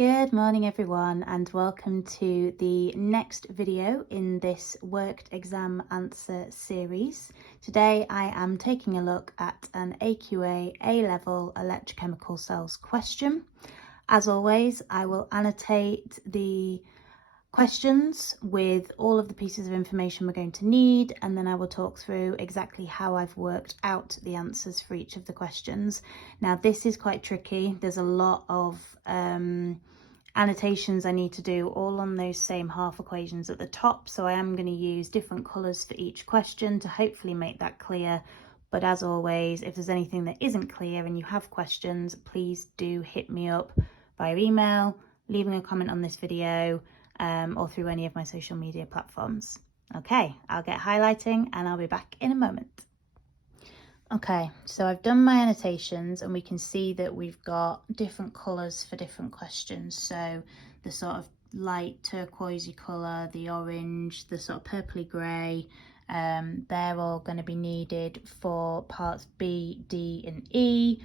Good morning everyone, and welcome to the next video in this worked exam answer series. Today I am taking a look at an AQA A-level electrochemical cells question. As always, I will annotate the questions with all of the pieces of information we're going to need, and then I will talk through exactly how I've worked out the answers for each of the questions. Now this is quite tricky. There's a lot of annotations I need to do all on those same half equations at the top, so I am going to use different colours for each question to hopefully make that clear. But as always, if there's anything that isn't clear and you have questions, please do hit me up via email, leaving a comment on this video, or through any of my social media platforms. Okay, I'll get highlighting and I'll be back in a moment. Okay, so I've done my annotations and we can see that we've got different colours for different questions. So the sort of light turquoisey colour, the orange, the sort of purpley grey, they're all going to be needed for parts B, D and E.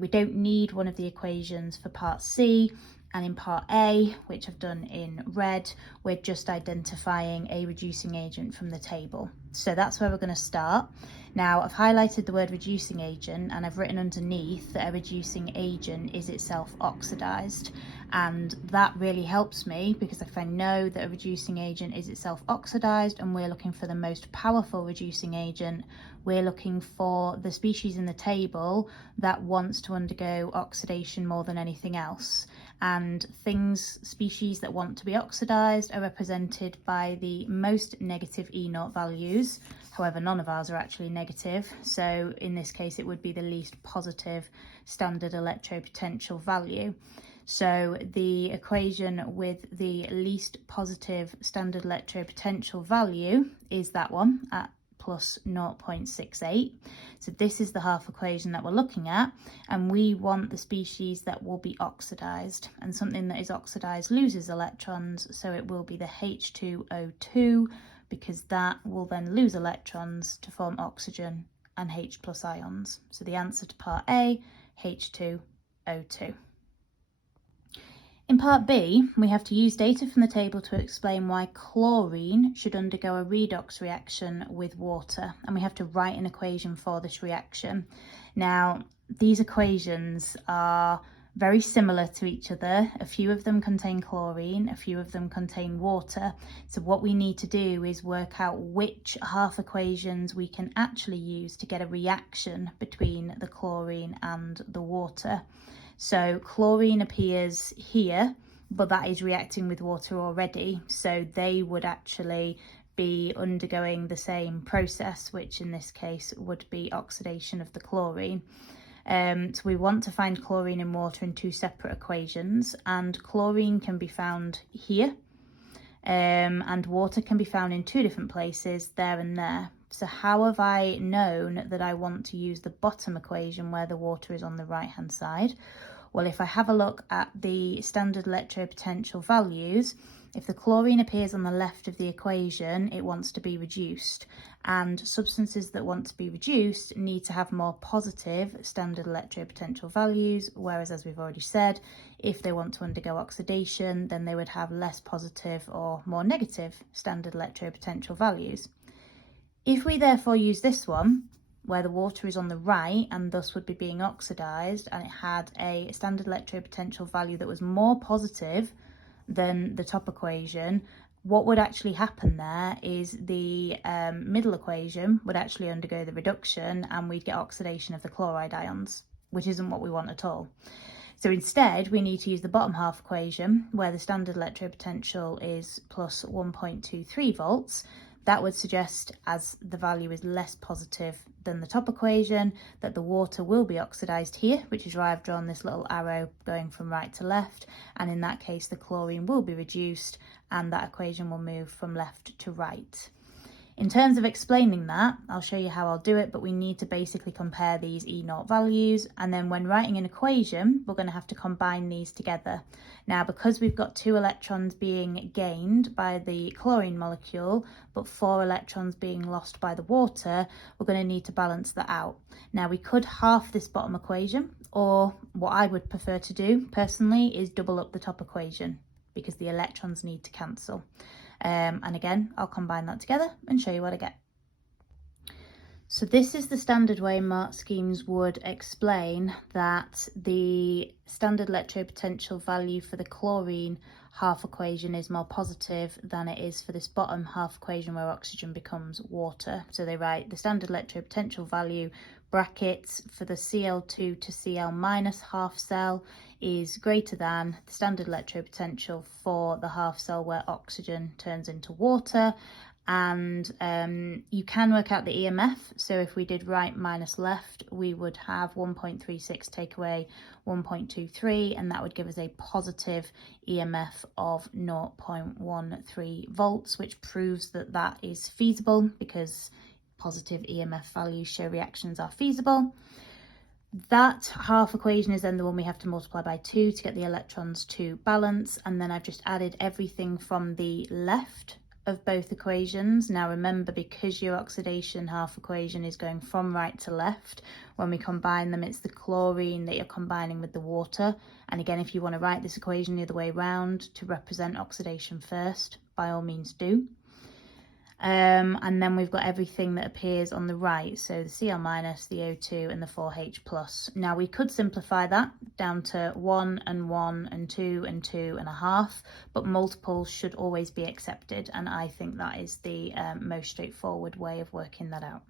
We don't need one of the equations for part C. And in part A, which I've done in red, we're just identifying a reducing agent from the table. So that's where we're going to start. Now I've highlighted the word reducing agent and I've written underneath that a reducing agent is itself oxidized. And that really helps me because if I know that a reducing agent is itself oxidized and we're looking for the most powerful reducing agent, we're looking for the species in the table that wants to undergo oxidation more than anything else. And species that want to be oxidized are represented by the most negative E0 values. However, none of ours are actually negative. So in this case, it would be the least positive standard electropotential value. So the equation with the least positive standard electropotential value is that one at plus 0.68. So this is the half equation that we're looking at, and we want the species that will be oxidized, and something that is oxidized loses electrons, so it will be the H2O2, because that will then lose electrons to form oxygen and H+ ions. So the answer to part A, H2O2. In part B, we have to use data from the table to explain why chlorine should undergo a redox reaction with water, and we have to write an equation for this reaction. Now, these equations are very similar to each other. A few of them contain chlorine, a few of them contain water. So what we need to do is work out which half equations we can actually use to get a reaction between the chlorine and the water. So chlorine appears here, but that is reacting with water already. So they would actually be undergoing the same process, which in this case would be oxidation of the chlorine. So we want to find chlorine and water in two separate equations, and chlorine can be found here, and water can be found in two different places, there and there. So how have I known that I want to use the bottom equation where the water is on the right hand side? Well, if I have a look at the standard electropotential values, if the chlorine appears on the left of the equation, it wants to be reduced. And substances that want to be reduced need to have more positive standard electropotential values, whereas, as we've already said, if they want to undergo oxidation, then they would have less positive or more negative standard electropotential values. If we therefore use this one, where the water is on the right and thus would be being oxidized, and it had a standard electropotential value that was more positive than the top equation, what would actually happen there is the middle equation would actually undergo the reduction and we'd get oxidation of the chloride ions, which isn't what we want at all. So instead, we need to use the bottom half equation where the standard electropotential is plus 1.23 volts. That would suggest, as the value is less positive than the top equation, that the water will be oxidized here, which is why I've drawn this little arrow going from right to left. And in that case, the chlorine will be reduced and that equation will move from left to right. In terms of explaining that, I'll show you how I'll do it, but we need to basically compare these E0 values, and then when writing an equation, we're going to have to combine these together. Now, because we've got 2 electrons being gained by the chlorine molecule, but 4 electrons being lost by the water, we're going to need to balance that out. Now, we could half this bottom equation, or what I would prefer to do personally is double up the top equation, because the electrons need to cancel. And again, I'll combine that together and show you what I get. So this is the standard way mark schemes would explain that the standard electropotential value for the chlorine half equation is more positive than it is for this bottom half equation where oxygen becomes water. So they write the standard electropotential value brackets for the Cl2 to Cl minus half cell is greater than the standard electropotential for the half cell where oxygen turns into water. And you can work out the EMF. So if we did right minus left, we would have 1.36 take away 1.23, and that would give us a positive EMF of 0.13 volts, which proves that that is feasible because positive EMF values show reactions are feasible. That half equation is then the one we have to multiply by 2 to get the electrons to balance, and then I've just added everything from the left of both equations. Now remember, because your oxidation half equation is going from right to left, when we combine them it's the chlorine that you're combining with the water. And again, if you want to write this equation the other way around to represent oxidation first, by all means do. And then we've got everything that appears on the right, so the Cl minus, the O2 and the 4H plus. Now we could simplify that down to 1 and 1 and 2 and 2 and a half, but multiples should always be accepted, and I think that is the most straightforward way of working that out.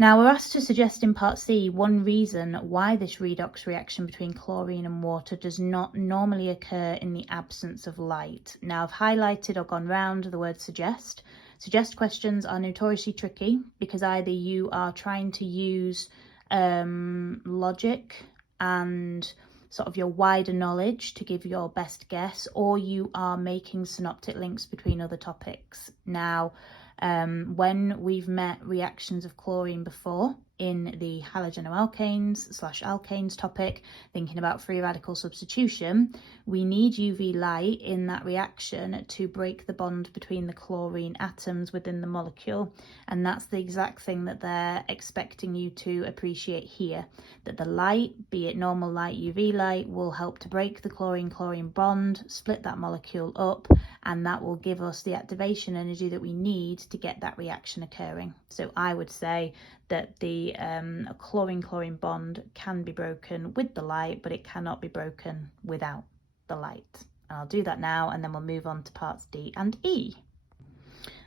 Now we're asked to suggest in part C one reason why this redox reaction between chlorine and water does not normally occur in the absence of light. Now I've highlighted or gone round the word suggest. Suggest questions are notoriously tricky because either you are trying to use logic and sort of your wider knowledge to give your best guess, or you are making synoptic links between other topics. Now, when we've met reactions of chlorine before in the halogenoalkanes/alkanes topic, thinking about free radical substitution, we need UV light in that reaction to break the bond between the chlorine atoms within the molecule. And that's the exact thing that they're expecting you to appreciate here, that the light, be it normal light, UV light, will help to break the chlorine-chlorine bond, split that molecule up, and that will give us the activation energy that we need to get that reaction occurring. So I would say that the chlorine-chlorine bond can be broken with the light, but it cannot be broken without the light. And I'll do that now, and then we'll move on to parts D and E.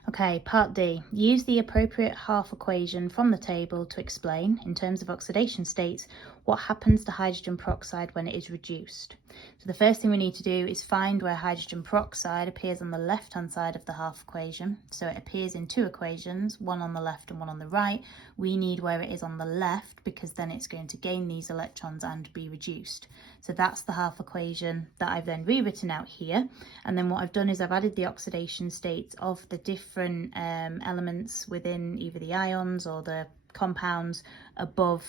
Okay, part D. Use the appropriate half equation from the table to explain, in terms of oxidation states, what happens to hydrogen peroxide when it is reduced. So the first thing we need to do is find where hydrogen peroxide appears on the left-hand side of the half equation. So it appears in 2 equations, one on the left and one on the right. We need where it is on the left because then it's going to gain these electrons and be reduced. So that's the half equation that I've then rewritten out here. And then what I've done is I've added the oxidation states of the different elements within either the ions or the compounds above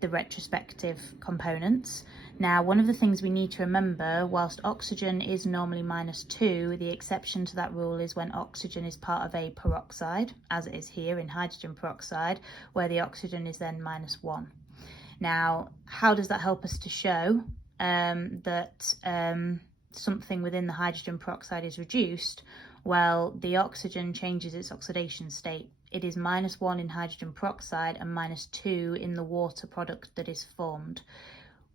the retrospective components. Now, one of the things we need to remember, whilst oxygen is normally -2, the exception to that rule is when oxygen is part of a peroxide, as it is here in hydrogen peroxide, where the oxygen is then -1. Now, how does that help us to show that something within the hydrogen peroxide is reduced? Well, the oxygen changes its oxidation state. It is -1 in hydrogen peroxide and -2 in the water product that is formed.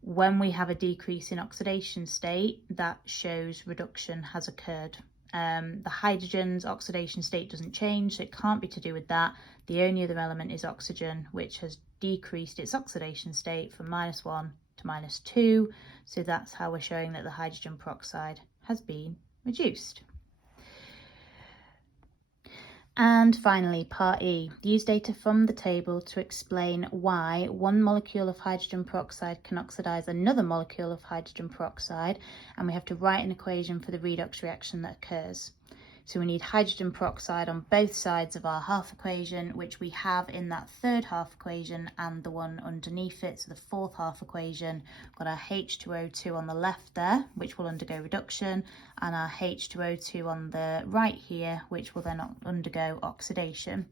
When we have a decrease in oxidation state, that shows reduction has occurred. The hydrogen's oxidation state doesn't change, so it can't be to do with that. The only other element is oxygen, which has decreased its oxidation state from -1 to -2. So that's how we're showing that the hydrogen peroxide has been reduced. And finally, part E, use data from the table to explain why one molecule of hydrogen peroxide can oxidize another molecule of hydrogen peroxide, and we have to write an equation for the redox reaction that occurs. So we need hydrogen peroxide on both sides of our half equation, which we have in that third half equation and the one underneath it. So the fourth half equation, we've got our H2O2 on the left there, which will undergo reduction, and our H2O2 on the right here, which will then undergo oxidation.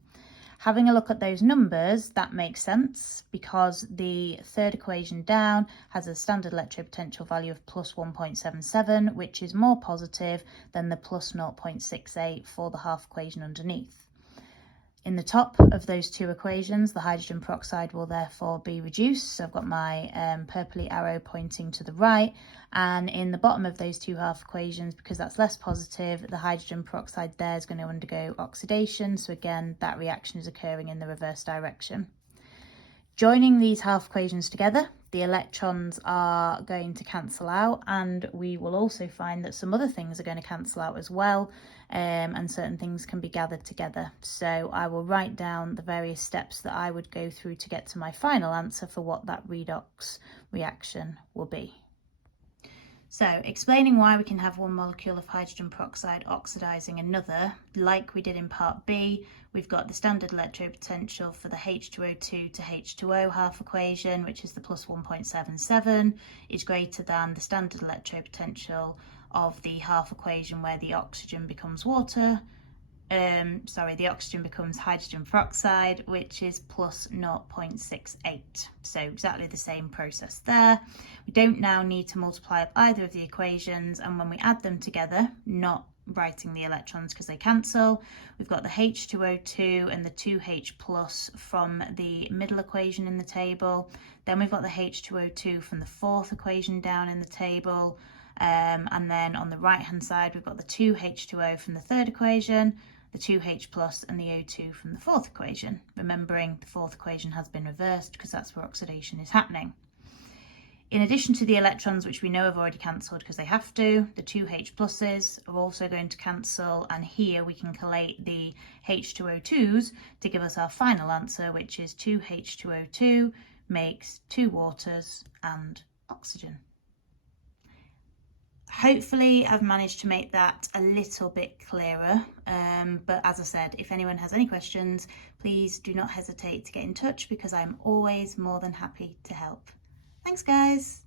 Having a look at those numbers, that makes sense because the third equation down has a standard electropotential value of plus 1.77, which is more positive than the plus 0.68 for the half equation underneath. In the top of those two equations, the hydrogen peroxide will therefore be reduced. So I've got my purpley arrow pointing to the right. And in the bottom of those two half equations, because that's less positive, the hydrogen peroxide there is going to undergo oxidation. So again, that reaction is occurring in the reverse direction. Joining these half equations together, the electrons are going to cancel out, and we will also find that some other things are going to cancel out as well, and certain things can be gathered together. So I will write down the various steps that I would go through to get to my final answer for what that redox reaction will be. So, explaining why we can have one molecule of hydrogen peroxide oxidizing another, like we did in part B, we've got the standard electropotential for the H2O2 to H2O half equation, which is the plus 1.77, is greater than the standard electropotential of the half equation where the oxygen becomes water. The oxygen becomes hydrogen peroxide, which is plus 0.68. So exactly the same process there. We don't now need to multiply up either of the equations, and when we add them together, not writing the electrons because they cancel, we've got the H2O2 and the 2H plus from the middle equation in the table. Then we've got the H2O2 from the fourth equation down in the table. And then on the right hand side, we've got the 2H2O from the third equation, the 2H plus and the O2 from the fourth equation. Remembering the fourth equation has been reversed because that's where oxidation is happening. In addition to the electrons, which we know have already cancelled because they have to, the 2H pluses are also going to cancel, and here we can collate the H2O2s to give us our final answer, which is 2H2O2 makes 2 waters and oxygen. Hopefully I've managed to make that a little bit clearer, but as I said, if anyone has any questions, please do not hesitate to get in touch because I'm always more than happy to help. Thanks guys.